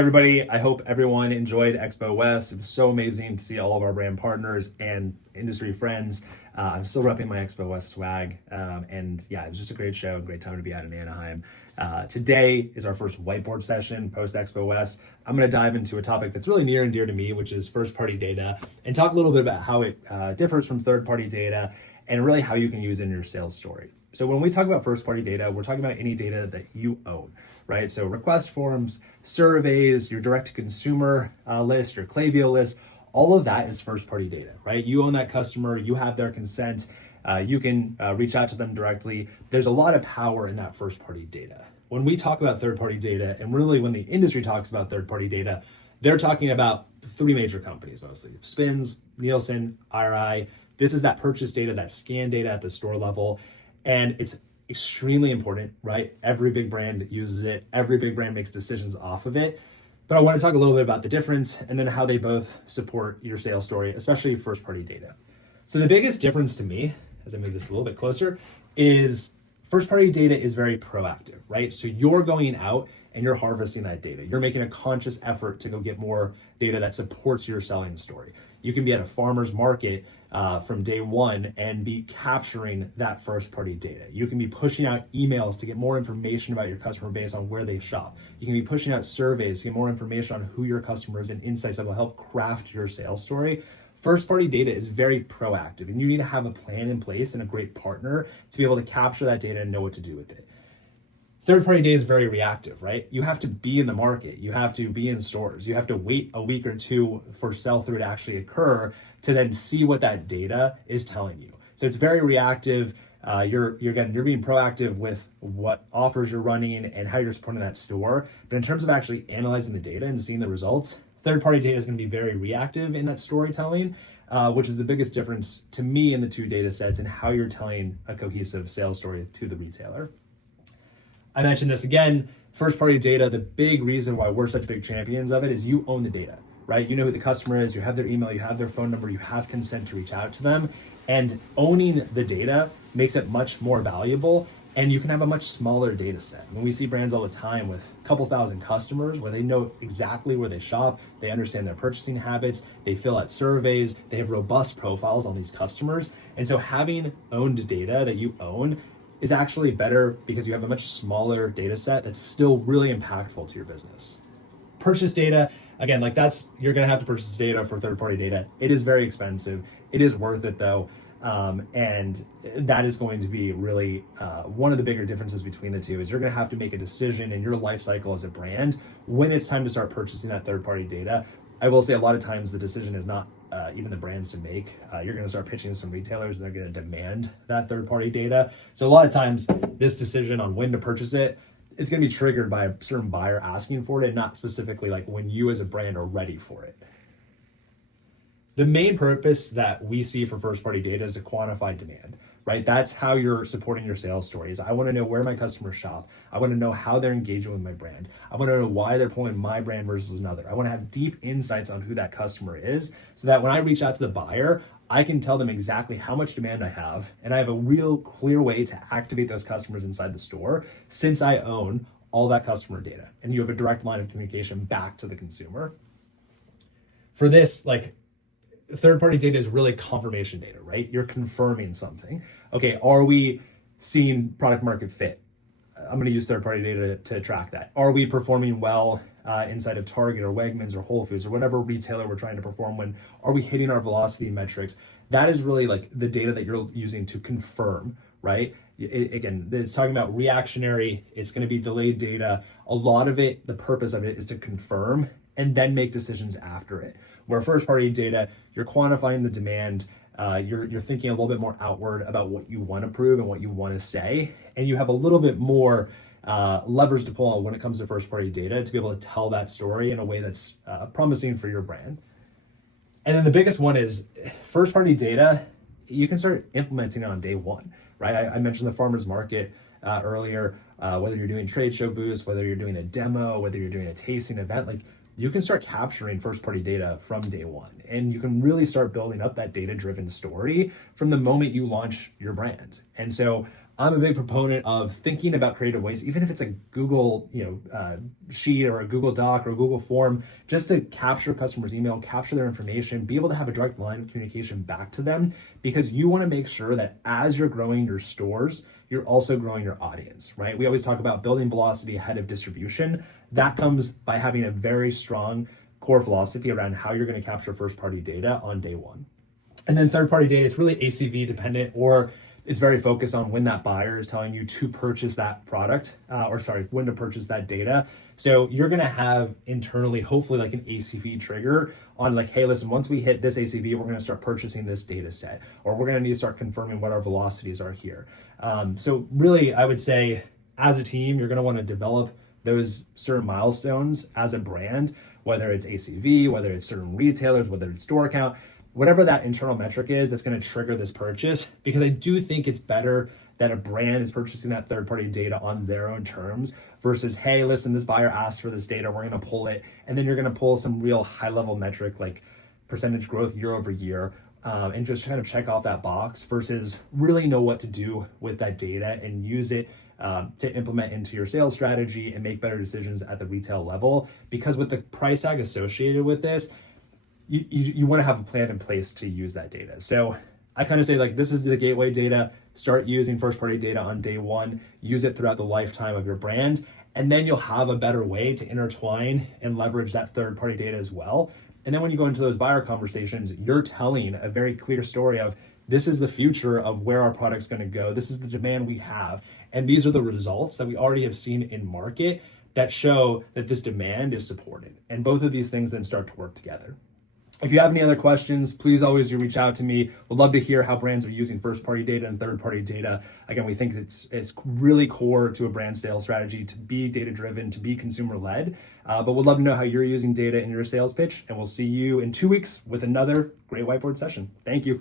everybody. I hope everyone enjoyed Expo West. It was so amazing to see all of our brand partners and industry friends. I'm still repping my Expo West swag. And yeah, it was just a great show, a great time to be out in Anaheim. Today is our first whiteboard session post Expo West. I'm going to dive into a topic that's really near and dear to me, which is first-party data, and talk a little bit about how it differs from third-party data and really how you can use it in your sales story. So when we talk about first-party data, we're talking about any data that you own, right? So request forms, surveys, your direct-to-consumer list, your Klaviyo list, all of that is first-party data, right? You own that customer, you have their consent, you can reach out to them directly. There's a lot of power in that first-party data. When we talk about third-party data, and really when the industry talks about third-party data, they're talking about three major companies mostly: Spins, Nielsen, IRI. This is that purchase data, that scan data at the store level. And it's extremely important, right? Every big brand uses it. Every big brand makes decisions off of it. But I want to talk a little bit about the difference and then how they both support your sales story, especially first-party data. So the biggest difference to me, as I move this a little bit closer, is first-party data is very proactive, right? So you're going out and you're harvesting that data. You're making a conscious effort to go get more data that supports your selling story. You can be at a farmer's market from day one and be capturing that first-party data. You can be pushing out emails to get more information about your customer base on where they shop. You can be pushing out surveys to get more information on who your customer is and insights that will help craft your sales story. First-party data is very proactive, and you need to have a plan in place and a great partner to be able to capture that data and know what to do with it. Third-party data is very reactive, right? You have to be in the market. You have to be in stores. You have to wait a week or two for sell-through to actually occur to then see what that data is telling you. So it's very reactive. You're being proactive with what offers you're running and how you're supporting that store. But in terms of actually analyzing the data and seeing the results, third-party data is going to be very reactive in that storytelling, which is the biggest difference to me in the two data sets and how you're telling a cohesive sales story to the retailer. I mentioned this again, first-party data, the big reason why we're such big champions of it is you own the data, right? You know who the customer is, you have their email, you have their phone number, you have consent to reach out to them, and owning the data makes it much more valuable, and you can have a much smaller data set. When we see brands all the time with a couple thousand customers where they know exactly where they shop, they understand their purchasing habits, they fill out surveys, they have robust profiles on these customers, and so having owned data that you own is actually better because you have a much smaller data set that's still really impactful to your business. Purchase data, again, you're gonna have to purchase data for third-party data. It is very expensive. It is worth it though. And that is going to be really one of the bigger differences between the two is you're gonna have to make a decision in your life cycle as a brand when it's time to start purchasing that third-party data. I will say a lot of times the decision is not even the brands to make. You're going to start pitching to some retailers and they're going to demand that third-party data. So a lot of times this decision on when to purchase it is going to be triggered by a certain buyer asking for it and not specifically like when you as a brand are ready for it. The main purpose that we see for first-party data is to quantify demand, right? That's how you're supporting your sales stories. I want to know where my customers shop. I want to know how they're engaging with my brand. I want to know why they're pulling my brand versus another. I want to have deep insights on who that customer is so that when I reach out to the buyer, I can tell them exactly how much demand I have, and I have a real clear way to activate those customers inside the store since I own all that customer data, and you have a direct line of communication back to the consumer. For this, third-party data is really confirmation data, right? You're confirming something. Okay, are we seeing product market fit? I'm going to use third-party data to track that. Are we performing well inside of Target or Wegmans or Whole Foods or whatever retailer we're trying to perform when? Are we hitting our velocity metrics? That is really the data that you're using to confirm, right? Again, it's talking about reactionary. It's going to be delayed data. A lot of it, the purpose of it is to confirm and then make decisions after it. Where first-party data, you're quantifying the demand, you're thinking a little bit more outward about what you want to prove and what you want to say, and you have a little bit more levers to pull on when it comes to first-party data to be able to tell that story in a way that's promising for your brand. And then the biggest one is first-party data, you can start implementing it on day one, right? I mentioned the farmer's market earlier, whether you're doing trade show booths, whether you're doing a demo, whether you're doing a tasting event, you can start capturing first-party data from day one, and you can really start building up that data-driven story from the moment you launch your brand. And so I'm a big proponent of thinking about creative ways, even if it's a Google, sheet or a Google Doc or a Google form, just to capture customers' email, capture their information, be able to have a direct line of communication back to them, because you want to make sure that as you're growing your stores, you're also growing your audience, right? We always talk about building velocity ahead of distribution. That comes by having a very strong core philosophy around how you're going to capture first-party data on day one. And then third-party data is really ACV dependent, or it's very focused on when that buyer is telling you to purchase that product, when to purchase that data. So you're going to have internally, hopefully, like an ACV trigger on like, hey, listen, once we hit this ACV, we're going to start purchasing this data set, or we're going to need to start confirming what our velocities are here. So really, I would say as a team, you're going to want to develop those certain milestones as a brand, whether it's ACV, whether it's certain retailers, whether it's store count, whatever that internal metric is that's going to trigger this purchase, because I do think it's better that a brand is purchasing that third-party data on their own terms versus, hey, listen, this buyer asked for this data, we're going to pull it, and then you're going to pull some real high-level metric like percentage growth year over year, and just kind of check off that box versus really know what to do with that data and use it to implement into your sales strategy and make better decisions at the retail level. Because with the price tag associated with this, you want to have a plan in place to use that data. So I kind of say, like, this is the gateway data. Start using first-party data on day one. Use it throughout the lifetime of your brand. And then you'll have a better way to intertwine and leverage that third-party data as well. And then when you go into those buyer conversations, you're telling a very clear story of, this is the future of where our product's going to go. This is the demand we have. And these are the results that we already have seen in market that show that this demand is supported. And both of these things then start to work together. If you have any other questions, please always reach out to me. We'd love to hear how brands are using first-party data and third-party data. Again, we think it's really core to a brand sales strategy to be data-driven, to be consumer-led. But we'd love to know how you're using data in your sales pitch. And we'll see you in 2 weeks with another great whiteboard session. Thank you.